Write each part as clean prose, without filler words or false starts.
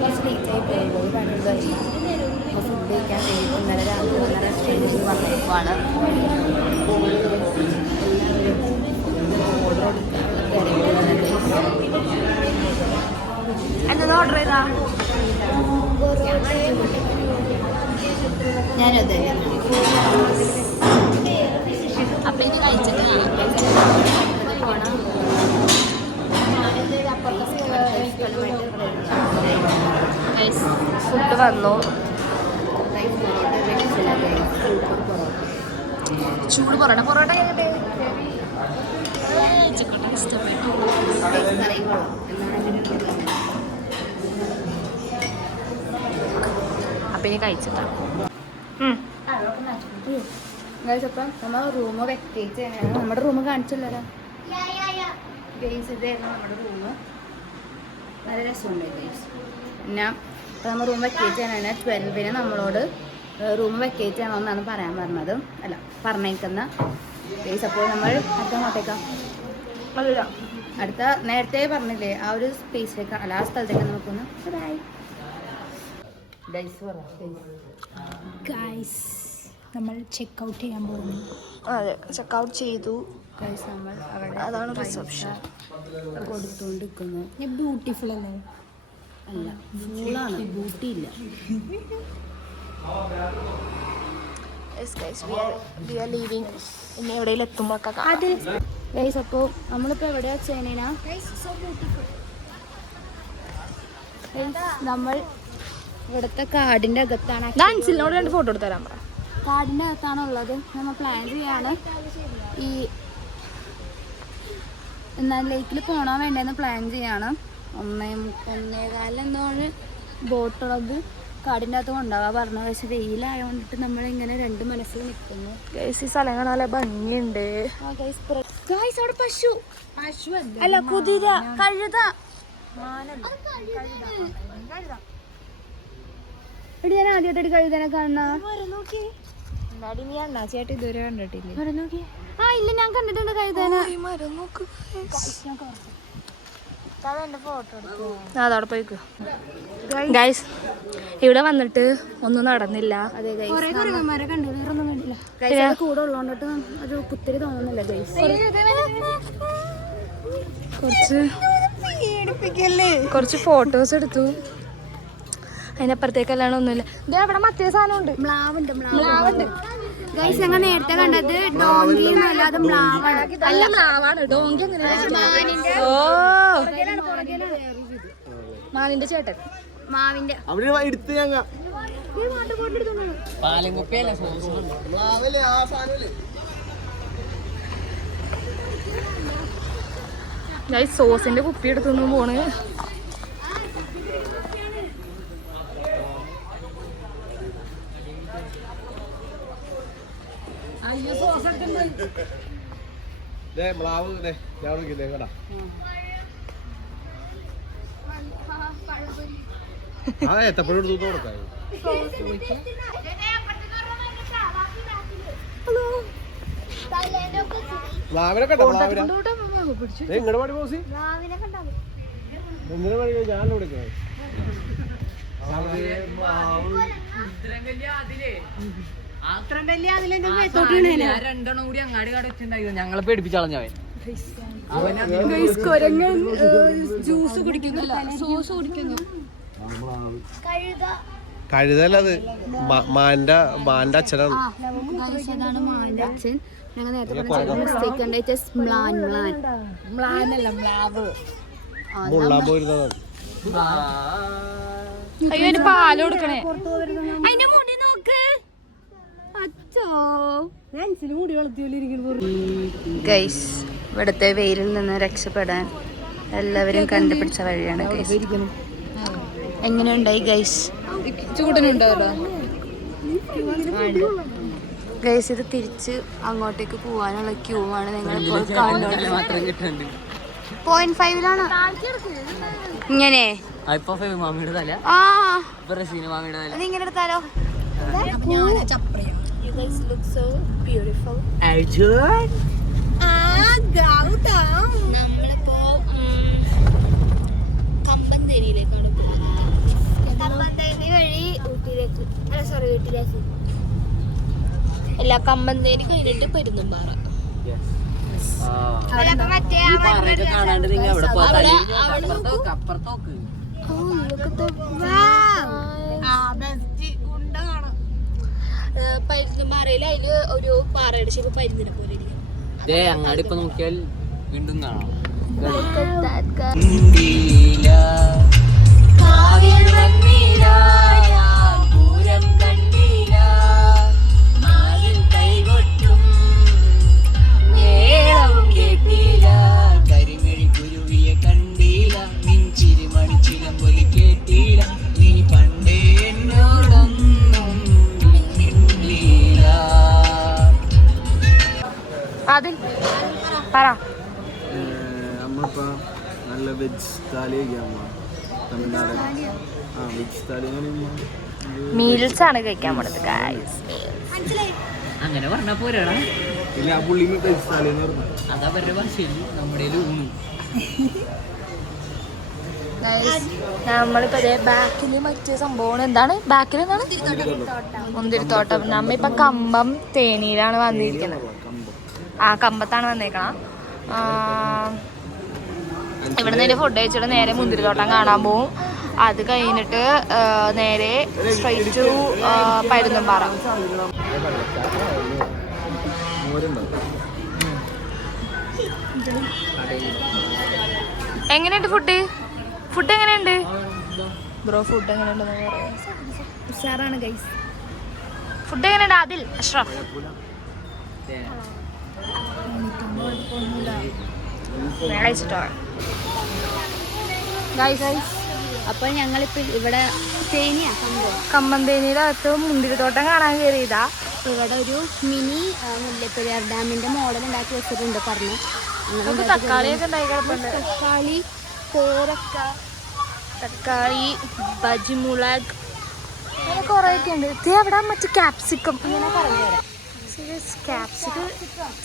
കുറച്ച് ലേറ്റായി പോകുമ്പോൾ പണി കഴിഞ്ഞു. അപ്പോൾ ഫുഡ് കഴിക്കാൻ വേണ്ടി ഇന്നലെ രാത്രി വന്ന റെസ്റ്റോറൻറ്റിൽ വന്നേക്കുവാണ്. എന്താ ഓർഡർ ചെയ്താ? ഞാനത് അപ്പം ഇത് കഴിച്ചിട്ട് ഫുഡ് വന്നു. ചൂട് പൊറോട്ട പൊറോട്ട ചിക്കൻ ഇഷ്ടപ്പെട്ടു. അപ്പം ഇനി കഴിച്ചിട്ടാണ്. അപ്പം നമ്മൾ റൂം വെക്കേറ്റ് ചെയ്യാനാണ്. നമ്മുടെ റൂം കാണിച്ചല്ലോ ഗെയ്സ്. ഇതായിരുന്നു നമ്മുടെ റൂം. നല്ല രസമുണ്ട് ഗെയ്സ്. പിന്നെ അപ്പോൾ നമ്മൾ റൂം വെക്കേറ്റ് ചെയ്യാനാണ്. 12-ന് നമ്മളോട് റൂം വെക്കേറ്റ് ചെയ്യണമെന്നാണ് പറയാൻ പറഞ്ഞത്. അല്ല പറഞ്ഞേക്കുന്ന ഗെയ്സ്. അപ്പോൾ നമ്മൾ അടുത്ത അങ്ങോട്ടേക്കാം. അടുത്ത നേരത്തെ പറഞ്ഞില്ലേ ആ ഒരു സ്പേസിലേക്ക് അല്ല ആ സ്ഥലത്തേക്ക് നമുക്കൊന്ന് ബൈ ഗൈസ്. നമ്മൾ ചെക്ക് ഔട്ട് ചെയ്യാൻ പോകുന്നു. അതെ, ചെക്ക് ഔട്ട് ചെയ്തു ഗൈസ്. നമ്മൾ അവിടെ അതാണ് റിസപ്ഷൻ കൊടുത്തുകൊണ്ടിരിക്കുന്നു. ബ്യൂട്ടിഫുൾ അല്ലേ? അല്ല, ഫുള്ളാണ്, ബ്യൂട്ടി ഇല്ല. ഇനി എവിടെയെങ്കിലും എത്തുമ്പോഴൊക്കെ അത് ഗൈസ്. അപ്പോൾ നമ്മളിപ്പോൾ എവിടെയാ വെച്ചേനാ നമ്മൾ ഇവിടുത്തെ കാടിൻ്റെ അകത്താണ്. ഡാൻസിനോട് 2 ഫോട്ടോ എടുത്ത് തരാൻ പറ. കാടിൻ്റെ അകത്താണുള്ളത്. നമ്മൾ പ്ലാൻ ചെയ്യാണ് ഈ എന്നാൽ ലേക്കിൽ പോകണോ വേണ്ടതെന്ന് പ്ലാൻ ചെയ്യാണ്. 1:15 എന്താണ് ബോട്ടുള്ളത് കാടിൻ്റെ അകത്ത് കൊണ്ടുപോകാൻ പറഞ്ഞത്. പക്ഷെ വെയിലായതുകൊണ്ടിട്ട് നമ്മളിങ്ങനെ 2 മനസ്സിൽ നിൽക്കുന്നു. ഗൈസ്, ഈ സ്ഥലം കാണാൻ നല്ല ഭംഗിയുണ്ട്. ഗൈസ്, അവിടെ പശു അല്ല കുതിര കഴുത. എടി ഞാൻ ആദ്യമായിട്ട് കഴുതനെ കാണുന്ന. ചേട്ടൻ ഇതുവരെ കണ്ടിട്ടില്ലേ? ആ ഇല്ല, ഞാൻ കണ്ടിട്ടുണ്ട് കഴുതനെ. അതവിടെ പോയിക്കോ. ഗൈസ്, ഇവിടെ വന്നിട്ട് ഒന്നും നടന്നില്ല. അതെ ഗൈസ്, കണ്ടു വേറൊന്നും കണ്ടില്ല. കൂടെ ഉള്ളതുകൊണ്ടിട്ട് ഒരു കുത്തിരി തോന്നുന്നില്ല ഗൈസ്. കുറച്ച് ഫോട്ടോസ് എടുത്തു. അതിനപ്പുറത്തേക്ക് അല്ലാണ്ട് ഒന്നുമില്ല. ഇതേ അവിടെ മറ്റേ സാധനമുണ്ട്, മ്ലാവുണ്ട് ഗൈസ്. ഞങ്ങൾ നേരത്തെ കണ്ടത് ഡോങ്കി എന്നല്ല, അത് മ്ലാവാണ്. അല്ല, മ്ലാവാണ്. ഡോങ്കി അങ്ങനെ മാനിന്റെ ചേട്ടൻ മാവിന്റെ ഗൈസ്, സോസിന്റെ കുപ്പി എടുത്തു പോണ്. ഞങ്ങളെ പേടിപ്പിച്ചളഞ്ഞവൻ ജ്യൂസ് കുടിക്കുന്നില്ല, സോസ് കുടിക്കുന്നു. കഴുതല്ലത്, മാന്റെ അച്ഛനാണ്. അതാണ് മാന്റെ അച്ഛൻ. ഞങ്ങൾ നേരത്തെ മിസ്റ്റേക്ക് ഉണ്ട്. അയ്യോ, പാല് കൊടുക്കണേ. അതിന്റെ മുടി നോക്ക്. ഗൈസ്, ഇവിടുത്തെ വെയിലിൽ നിന്ന് രക്ഷപ്പെടാൻ എല്ലാവരും കണ്ടുപിടിച്ച വഴിയാണ് ഗൈസ്. എങ്ങനെയുണ്ടായി ഗൈസ്? ചൂടനുണ്ടോ ഗൈസ്? ഇത് തിരിച്ച് അങ്ങോട്ടേക്ക് പോകാനുള്ള ക്യൂ ആണ് നിങ്ങളിപ്പോൾ കാണുന്നത്. 0.5 ഇങ്ങനെ മാമിയുടെ തല മാമിയുടെ തല ഇങ്ങനെ എടുത്താലോ? നമ്മളിപ്പോ കമ്പന്തേരിയിലേക്കാണ് എല്ലാ കമ്പന്തേരി കഴിഞ്ഞിട്ട് പെരുന്നുംപാറ. ഈ പാറയൊക്കെ കാണാണ്ട് നിങ്ങൾ എവിടെ പോകാം? അപ്പുറത്തോക്ക്. പരുന്നുംപാറയിൽ അതില് ഒരു പാറയുടെ ശരി പരുന്നിനെ പോലെ ഇരിക്കും. അങ്ങാടി ഇപ്പൊ നോക്കിയാൽ വീണ്ടും കാണാം. അതിൽ പറ. നമ്മളിപ്പോ നല്ല വെജ് താലി കഴിക്കാൻ പോവാം. തമിഴ്നാട് വെജ് താലി മീൽസ് ആണ് കഴിക്കാൻ പോണത് ഗൈസ്. അങ്ങനെ പറഞ്ഞ പോരാടാ. ഇല്ല, ആ പുള്ളി വെജ് താലി എന്ന് പറഞ്ഞു. അതാ അവരുടെ ഭാഷയിൽ നമ്മുടെ ഊണ്. നമ്മളിപ്പോ ബാക്കില് മറ്റേ സംഭവം എന്താണ് ബാക്കിൽ എന്താണ് മുന്തിരിത്തോട്ടം. നമ്മ ഇപ്പൊ കമ്പം തേനിയിലാണ് വന്നിരിക്കുന്നത്. കമ്പത്താണ് വന്നേക്കണം. ഇവിടെ നിന്ന് ഫുഡ് കഴിച്ചിട്ട് നേരെ മുന്തിരിത്തോട്ടം കാണാൻ പോവും. അത് കഴിഞ്ഞിട്ട് നേരെ സ്ട്രൈറ്റ് ടു പരുന്നുംപാറ. എങ്ങനെയുണ്ട് ഫുഡ് എങ്ങനെയുണ്ട് ബ്രോ? ഫുഡ് എങ്ങനെയുണ്ടെന്ന് പറയാം. ഉഷാറാണ് ഗൈസ്. ഫുഡ് എങ്ങനെയുണ്ട് ആദിൽ അഷ്റഫ്? അപ്പോൾ ഞങ്ങളിപ്പോൾ ഇവിടെ തേനിയാ കമ്പം തേനിയുടെ അകത്ത് മുന്തിരിത്തോട്ടം കാണാൻ കയറിയതാ. ഇവിടെ ഒരു മിനി മുല്ലപ്പെരിയാർ ഡാമിന്റെ മോഡൽ ഉണ്ടാക്കി വെച്ചിട്ടുണ്ട് പറഞ്ഞു. നമുക്ക് തക്കാളിയൊക്കെ ഉണ്ടായി കിടപ്പുണ്ട്. തക്കാളി, കോരക്ക, തക്കാളി, ബജിമുളക്, അങ്ങനെ കുറേയൊക്കെ ഉണ്ട്. അവിടെ മറ്റു ക്യാപ്സിക്കം അങ്ങനെ പറഞ്ഞു തരാം. ക്യാപ്സിക്കം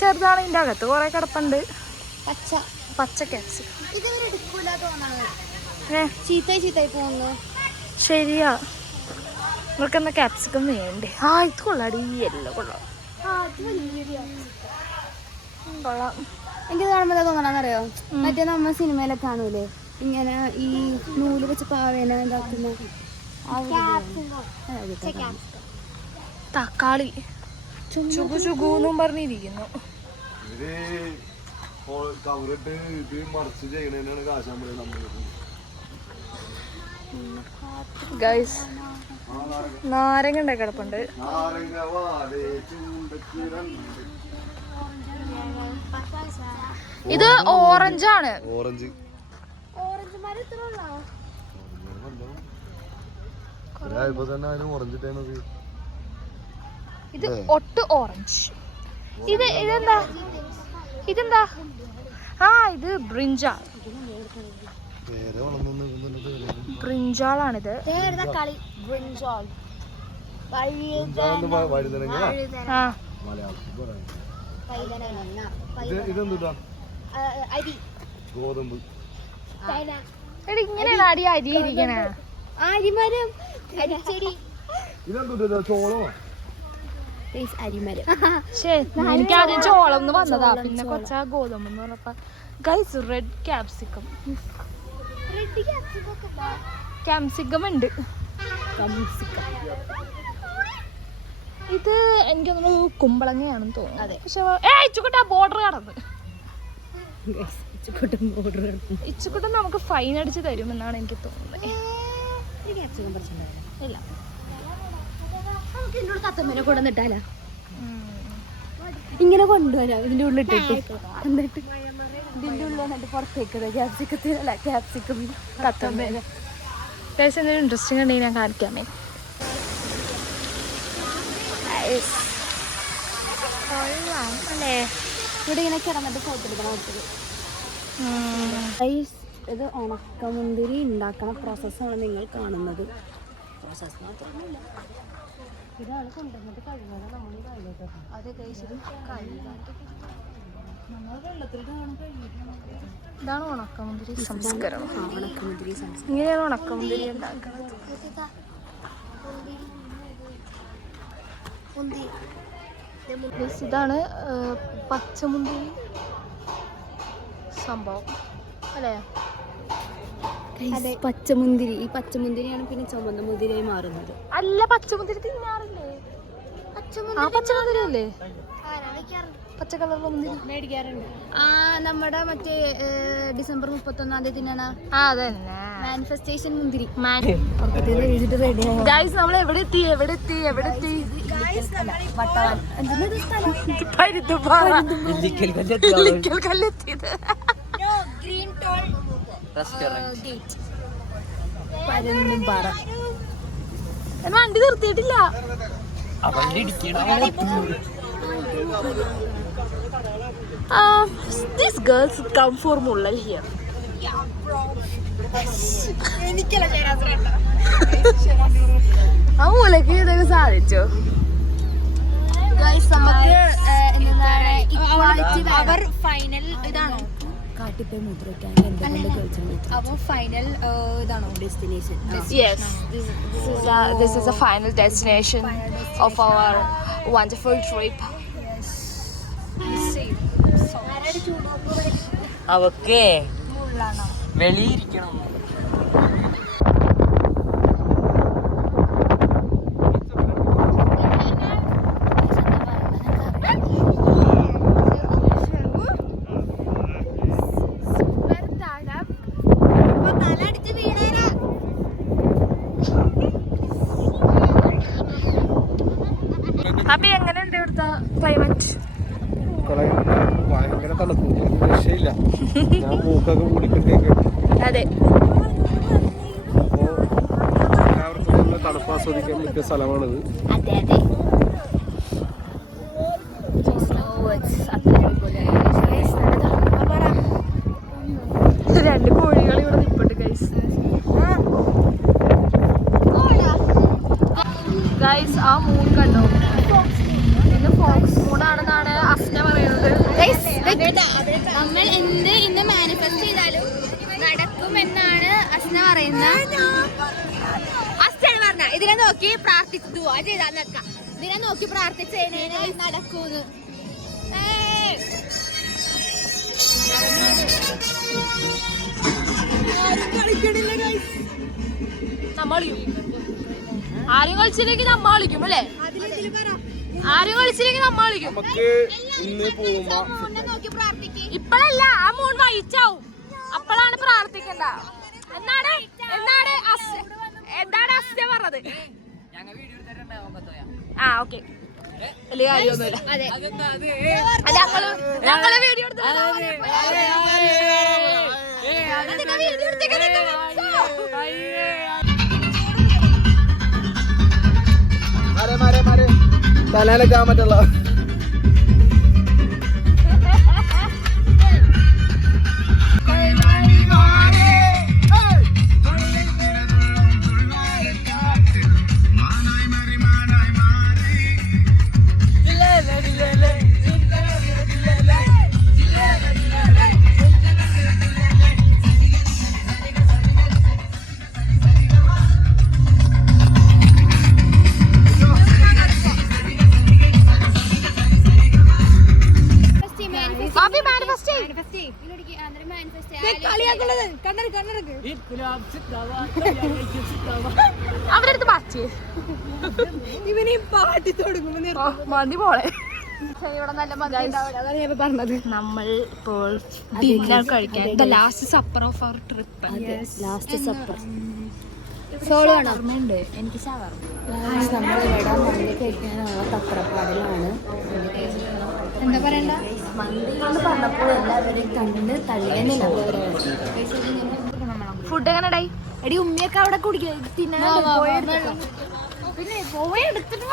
ചെറുതാണ്. ഇതിൻ്റെ അകത്ത് കുറേ കിടപ്പുണ്ട്. പച്ച ക്യാപ്സിക്കം ഇതുവരെ എടുക്കൂല തോന്നുന്നത്. ചീത്തായി പോകുന്നു. ശരിയാ. നിങ്ങൾക്ക് എന്നാ ക്യാപ്സിക്കം വേണ്ടേ? ഇത് കൊള്ളാടി. എല്ലാം കൊള്ളാം. കൊള്ളാം. എനിക്ക് കാണുമ്പോൾ തോന്നണമെന്നറിയോ, മറ്റേ നമ്മൾ സിനിമയിലൊക്കെ കാണൂലേ ഇങ്ങനെ ഈ നൂല് വെച്ച് പാവേന ഇതാക്കുന്ന തക്കാളി ചുകൂന്നും പറഞ്ഞിരിക്കുന്നു. ഗൈസ് നാരങ്ങ ഉണ്ടായി കിടപ്പുണ്ട്. ഇത് ഓറഞ്ചാണ്. ഓറഞ്ച് ഇത് ഒട്ട് ഓറഞ്ച്. ഇതെന്താ ഇത് ബ്രിഞ്ചാളാണിത്. ഗോതമ്പ് ഇങ്ങനെയാണ് അരി ഇരിക്കണേ. അരിമരം, അരിച്ചെടി, ചോളോ അരിമരം. എനിക്ക് ആദ്യം ചോളം എന്ന് വന്നതാ, പിന്നെ കുറച്ചാ ഗോതമ്പ് എന്ന് പറഞ്ഞപ്പോ. ഗൈസ് റെഡ് ക്യാപ്സിക്കം ഉണ്ട്. ഇത് എനിക്ക് തോന്നുന്നു കുമ്പളങ്ങയാണെന്ന് തോന്നുന്നു. പക്ഷെ ബോർഡർ കടന്ന് ഇച്ചുക്കുട്ടൻ നമുക്ക് ഫൈൻ അടിച്ച് തരുമെന്നാണ് എനിക്ക് തോന്നുന്നത്. ഇല്ല, കത്തമ്മനെ കൊണ്ടുവന്നിട്ടാലോ ഇങ്ങനെ കൊണ്ടുവരാം. ഇതിന്റെ ഉള്ളിട്ടിട്ട് എന്നിട്ട് ഇതിന്റെ ഉള്ളിൽ വന്നിട്ട് പുറത്തേക്ക് ക്യാപ്സിക്കത്തിനല്ല ക്യാപ്സിക്കം കത്തമ്മേനെ. എന്തെങ്കിലും ഇൻട്രസ്റ്റിംഗ് ഉണ്ടെങ്കിൽ ഞാൻ കാണിക്കാമേ. അല്ലേ ഇവിടെ ഇങ്ങനെ കിടന്നിട്ട് ഫോട്ടോ എടുക്കണം. ഇത് ഉണക്കമുന്തിരി ഉണ്ടാക്കണ പ്രോസസ്സാണ് നിങ്ങൾ കാണുന്നത്. പ്രോസസ് മാത്രമല്ല, ഇതാണ് കൊണ്ടുവന്നിട്ട് കഴിയുന്നത്. നമ്മൾ കഴിയുന്നത് അത് കഴിച്ചിട്ട് നമ്മൾ വെള്ളത്തിലിട്ടാണ് കഴിയുന്നത്. ഇതാണ് ഉണക്കമുന്തിരി സംസ്കരണം. ഉണക്കമുന്തിരി സംസ്കരണം ഇങ്ങനെയാണ് ഉണക്കമുന്തിരി ഉണ്ടാക്കുന്നത്. ഇതാണ് പച്ചമുന്തിരി സംഭവം അല്ലേ? പച്ചമുന്തിരി. ഈ പച്ചമുന്തിരിയാണ് പിന്നെ ചുമന്ന മുന്തിരിയായി മാറുന്നത്. അല്ല, പച്ചമുന്തിരി തിന്നാറില്ലേ? ആ പച്ചമുന്തിരി അല്ലേ? പച്ച കളറുള്ള മുന്തിരി മേടിക്കാറുണ്ട്. ആ നമ്മുടെ മറ്റേ ഡിസംബർ 31 തിന്നണ അതന്നെ മാനിഫെസ്റ്റേഷൻ മുന്തിരി. ഗൈസ് നമ്മൾ എവിടെ എത്തി? ഇല്ലിക്കൽ കല്ലെത്തിയത്. പരുന്തുംപാറ. വണ്ടി നിർത്തിയിട്ടില്ല. These girls come for Mullal here. ആ മൂലക്ക് ഇതൊക്കെ സാധിച്ചോ? അവർ ഫൈനൽ ഇതാണോ? കാട്ടിപ്പോയി മൂത്രമൊക്കെയാണ് എന്തെങ്കിലും കഴിച്ചു. അപ്പോൾ ഫൈനൽ ഇതാണോ destination? Yes, this is a final destination of our wonderful trip. അവക്കേ വെളിയിരിക്കണം. അപ്പൊ എങ്ങനെയുണ്ട് ഇവിടുത്തെ ക്ലൈമറ്റ്? ഭയങ്കര തണുപ്പ്, രക്ഷയില്ല. ഞാൻ മൂക്കൊക്കെ മൂടിക്കിട്ടേക്ക്. അതെ, അപ്പോൾ എല്ലാവർക്കും നല്ല തണുപ്പ് ആസ്വദിക്കാൻ പറ്റിയ സ്ഥലമാണിത്. അതെ അതെ. രണ്ട് കോഴികൾ ഇവിടെ നിൽപ്പുണ്ട് ഗൈസ്. ഗൈസ് ആ മൂൺ കണ്ടോ? ഇന്ന് ഫോക്സ് മൂണാണെന്നാണ് അസ്ന പറയുന്നത്. നമ്മൾ ഇന്ന് മാനിഫെസ്റ്റ് ചെയ്താലും നടക്കുമെന്നാണ് അസ്ന പറയുന്നത്. അസ്ന പറഞ്ഞ ഇതിനെ നോക്കി പ്രാർത്ഥിച്ചു ചെയ്താൽ ഇതിനെ നോക്കി പ്രാർത്ഥിച്ചതിനെ നടക്കൂന്ന്. ആരും കളിച്ചില്ലെങ്കിൽ നമ്മ കളിക്കും അല്ലേ? ആരും കളിച്ചില്ലെങ്കിൽ നമ്മ കളിക്കും. നമുക്ക് ഇന്ന് പോകുമ്പോ ഇപ്പഴല്ല, ആ മൂൺ വഹിച്ചാവും. അപ്പോഴാണ് പ്രാർത്ഥിക്കണ്ട. എന്താണ് അസ്യ പറഞ്ഞത്? ആ ഓക്കെ, വലിയ കാര്യമൊന്നുമില്ല. ഞങ്ങള് വീഡിയോ തലയിലൊക്കാൻ പറ്റുള്ള അവരെടുത്ത് പാച്ച് ഇവന് പാട്ടി തുടങ്ങുമ്പോ മതി പോളെ. ഇവിടെ നല്ല മതി പറഞ്ഞത്. നമ്മൾ ഇപ്പോൾ ഡിന്നർ കഴിക്കാൻ last supper of our trip. Last supper solo ആണ്. എനിക്ക് ഷവർമ. നമ്മളിവിടെ മന്തി കഴിക്കാനുള്ള തത്രപ്പാടിലാണ്. എന്താ പറയണ്ട, മന്തികളെന്ന് പറഞ്ഞപ്പോൾ എല്ലാവരെയും കണ്ട് തള്ളിയെന്നില്ല. ഫുഡ് എങ്ങനെ ഉണ്ടായി? എടി ഉമ്മിയൊക്കെ അവിടെ കുടിക്കുക പിന്നെ പോയെടുത്തിട്ട്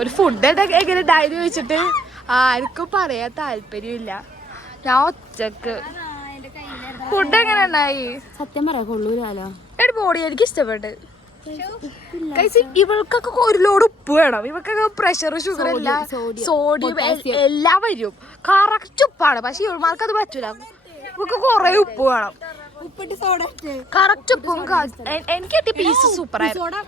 ഒരു ഫുഡ് എങ്ങനെ ഉണ്ടായി ചോദിച്ചിട്ട് ആർക്കും പറയാൻ താല്പര്യമില്ല. ഞാൻ ഒറ്റക്ക്. ഫുഡ് എങ്ങനെ ഉണ്ടായി? സത്യം പറയാ കൊള്ളൂലോ. എടി ബോഡി എനിക്ക് ഇഷ്ടപ്പെട്ട്. ഇവൾക്കൊക്കെ ഒരു ലോഡ് ഉപ്പ് വേണം. ഇവൾക്കൊക്കെ പ്രഷർ ഷുഗർ എല്ല സോഡിയം എല്ലാം വരും. കറക്റ്റ് ഉപ്പാണ്. പക്ഷെ ഇവൾമാർക്ക് അത് പറ്റൂല. ഇവൾക്ക് കൊറേ ഉപ്പ് വേണം. കറക്റ്റ് ഉപ്പും എനിക്ക് കിട്ടിയ പീസ് സൂപ്പർ ആയിരുന്നു.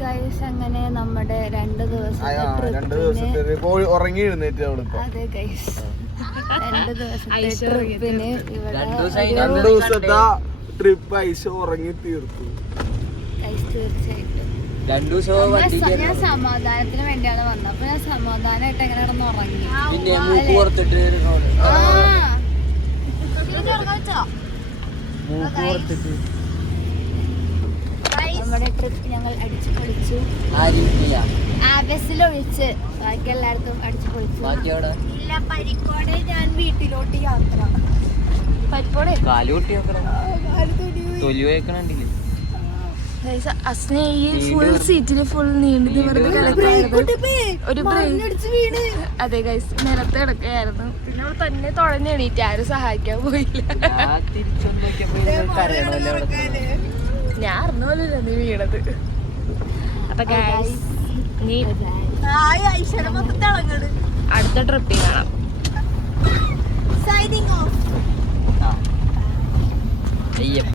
ഗൈസ് അങ്ങനെ നമ്മുടെ 2 ദിവസത്തെ 2 ദിവസത്തെ ഉറങ്ങി എഴുന്നേറ്റ് അവളിപ്പോ. അതെ ഗൈസ് 2 ദിവസത്തെ ട്രിപ്പിന് ഇവിടെ 2 ദിവസത്തെ ട്രിപ്പ് ഐശ ഉറങ്ങി തീർത്തു. ഗൈസ് തീർച്ചയായിട്ടും 2 ദിവസം ഞാൻ സമാധാനത്തിന് വേണ്ടിയാണ് വന്നത്. അപ്പൊ ഞാൻ സമാധാനമായിട്ട് എങ്ങനെ കിടന്ന് ഉറങ്ങി. പിന്നെ മൂക്ക് പുറത്തിട്ട് മൂക്ക് പുറത്തിട്ട് നമ്മുടെ ട്രിപ്പ് ഞങ്ങൾ അടിച്ചു പൊളിച്ചു. ബസ്സിലൊഴിച്ച് ബാക്കി എല്ലായിടത്തും അടിച്ചു പൊളിച്ചു. ബാക്കിയോടെ ഇല്ല പരിക്കോടെ ഞാൻ വീട്ടിലോട്ട് യാത്ര. പരിപ്പോടെ കാല് കുട്ടി വെക്കണം, തൊലി വെക്കണില്ലേ? അസ്നെ ഈ ഫുൾ സീറ്റില് ഫുൾ നീണ്ടത് വെറുതെ കിടക്കായിരുന്നു. ഒരു ബ്രേക്ക്. അതെ ഗൈസ് നിലത്ത് കിടക്കുകയായിരുന്നു. പിന്നെ അവൾ തന്നെ തുഴഞ്ഞ് എണീറ്റ്, ആരും സഹായിക്കാൻ പോയില്ല. തിരിച്ചൊന്നും നോക്കിയപ്പോ കരയണമല്ലോ അവിടെ. ഞാൻ അറിഞ്ഞോലല്ലോ നീ വീണത്. അപ്പൊ ഗൈസ് നീ അടുത്ത ട്രിപ്പിൽ കാണാം. അയ്യം